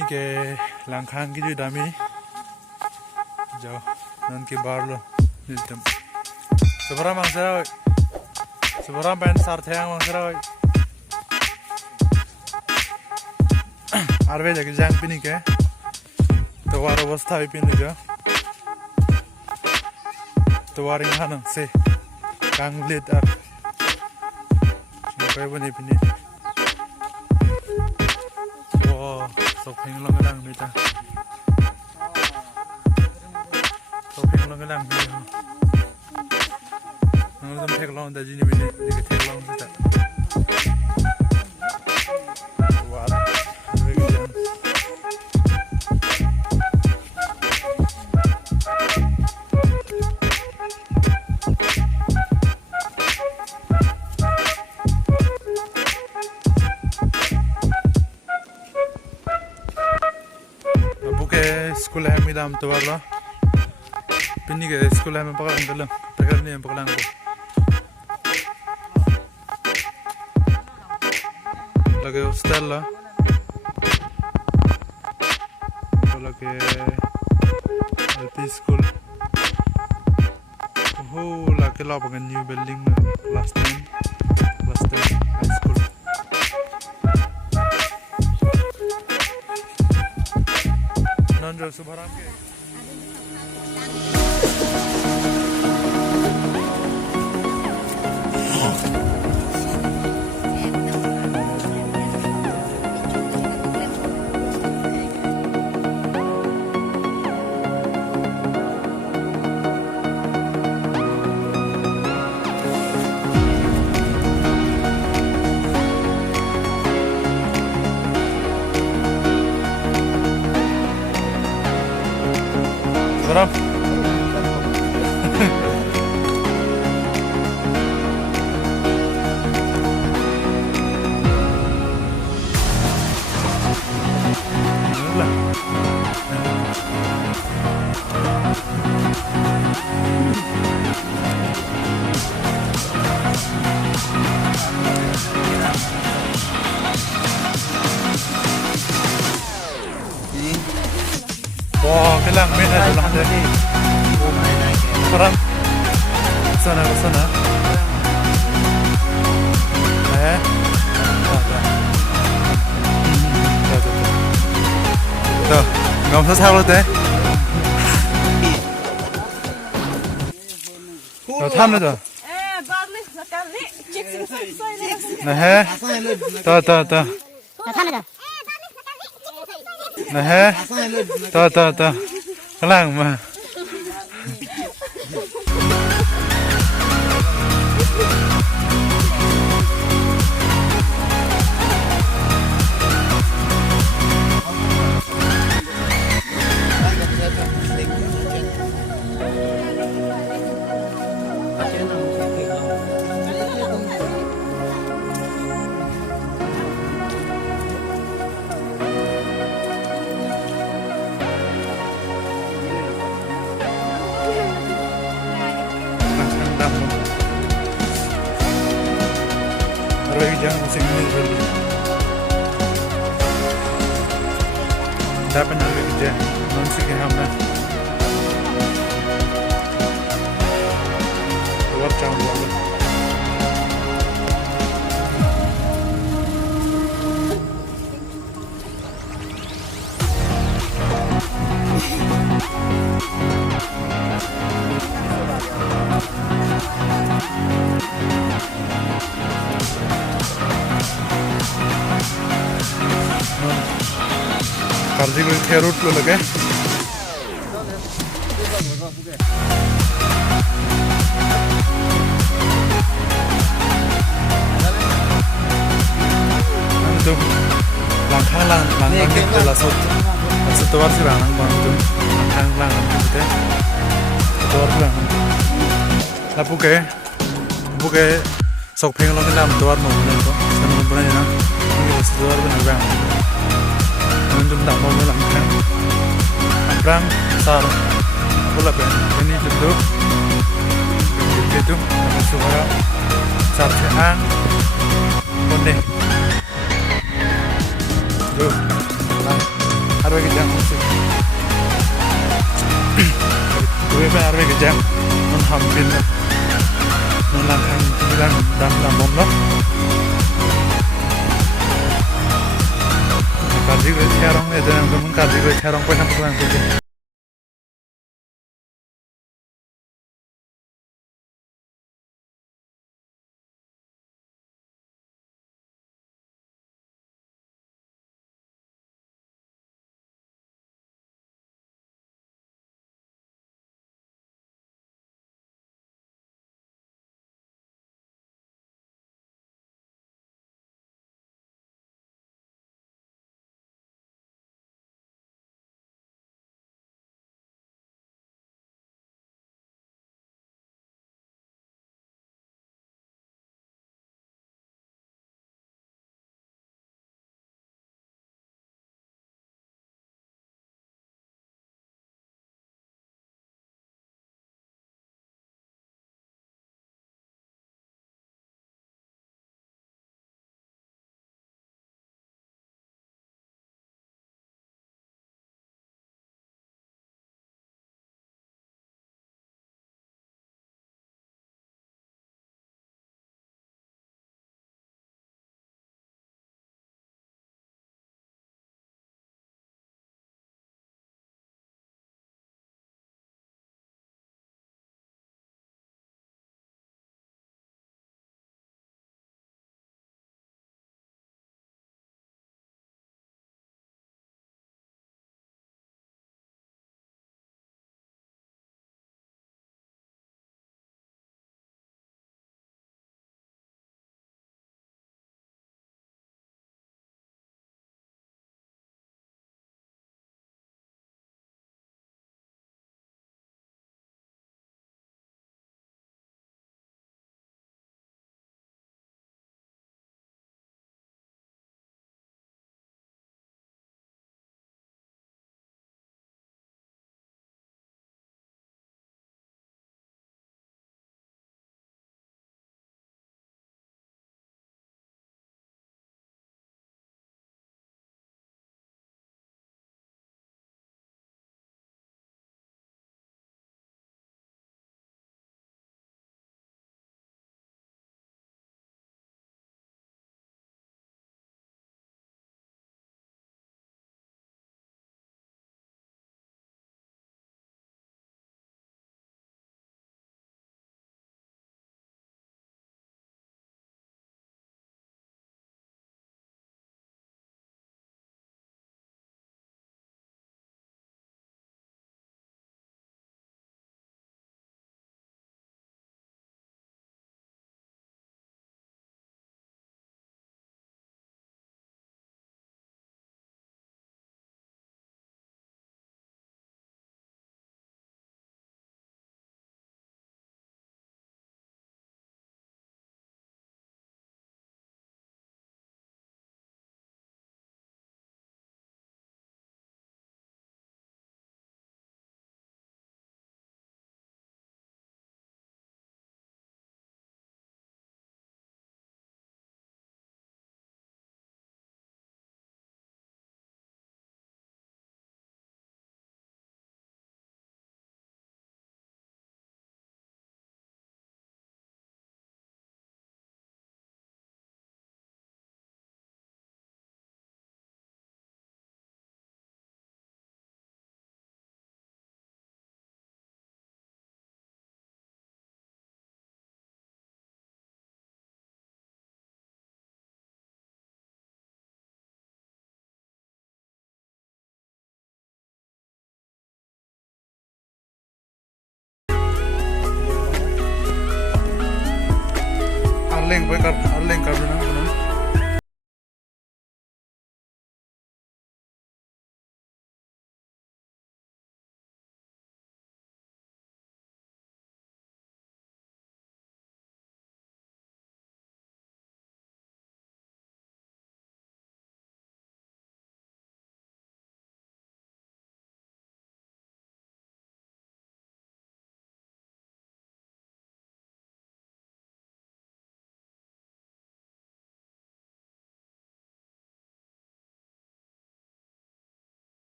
pini ke Langkhang Kejui dami jauh non ke bar lo nitem seberapa mangsa seberapa pen Sath yang mangsa arve jagi Chang pini ke to war avastha pini jo to war inghana se kanglit ar kai bani pini oh sok phing long dang beta sok phing long dang bi no dam thek long da jini bini dik thek long beta war School है मिलाम तो वाला पिन्नी के school है में पकड़ने के लिए पकड़ने में पकड़ने को लगे हॉस्टल ला तो लगे एलपी स्कूल हो लगे लाभ का न्यू बिल्डिंग में लास्ट टाइम हाई स्कूल नंजो सुबराम के Bapuram. Wah, kelang main ada lah tadi. Bapuram. Sana. Tuh, nggak usah salut deh. Tuh, tham tuh. Nah, tuh. Nah, tuh. Kelang mah. Jangan musim ini dulu. Dapat nanti kerja, non sih kehama. Luar Chang luar. KARBI को थे root लो लगे तो Langkhang के जला सतवार से रानंग बांध तो Langkhang के सतवार से रानंग लापु के sok pheng lo ke nam tuar mo ne ko san mo bana na ni satuar bana ba mun dum da mo Langkhang Bapuram sar pula ben ini bentuk itu suara Sath Chang Ghumne tuh jam non hampin non langkhang bilang dan lamom lo karji gue tiarong ya dan temen karji gue tiarong pun sampai langkhang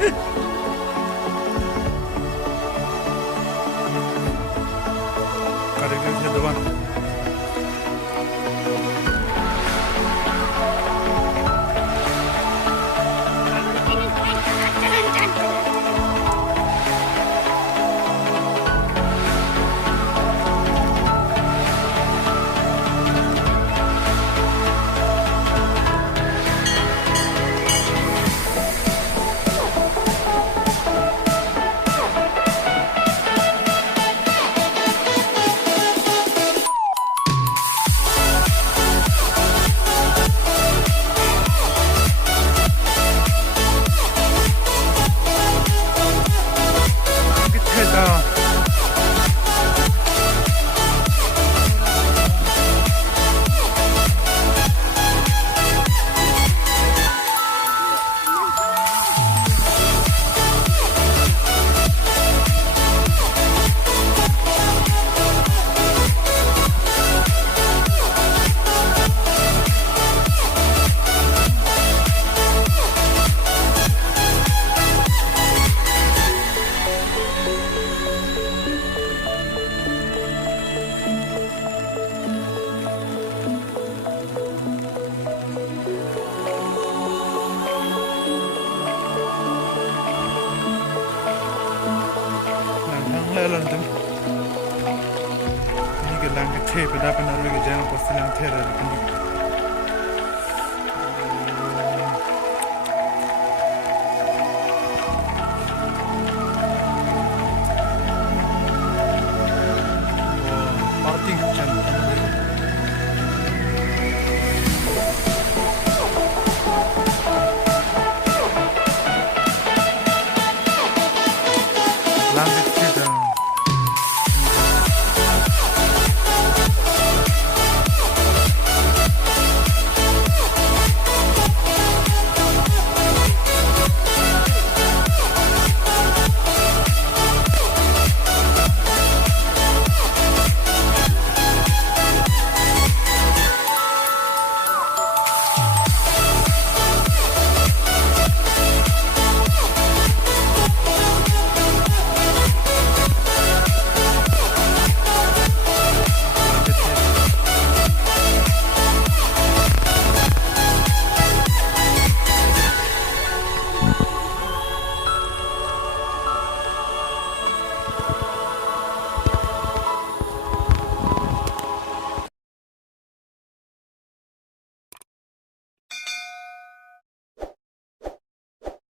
Karigil ke depan. Langkhang ini ke Langkhang benar-benar jangan pasti Langkhang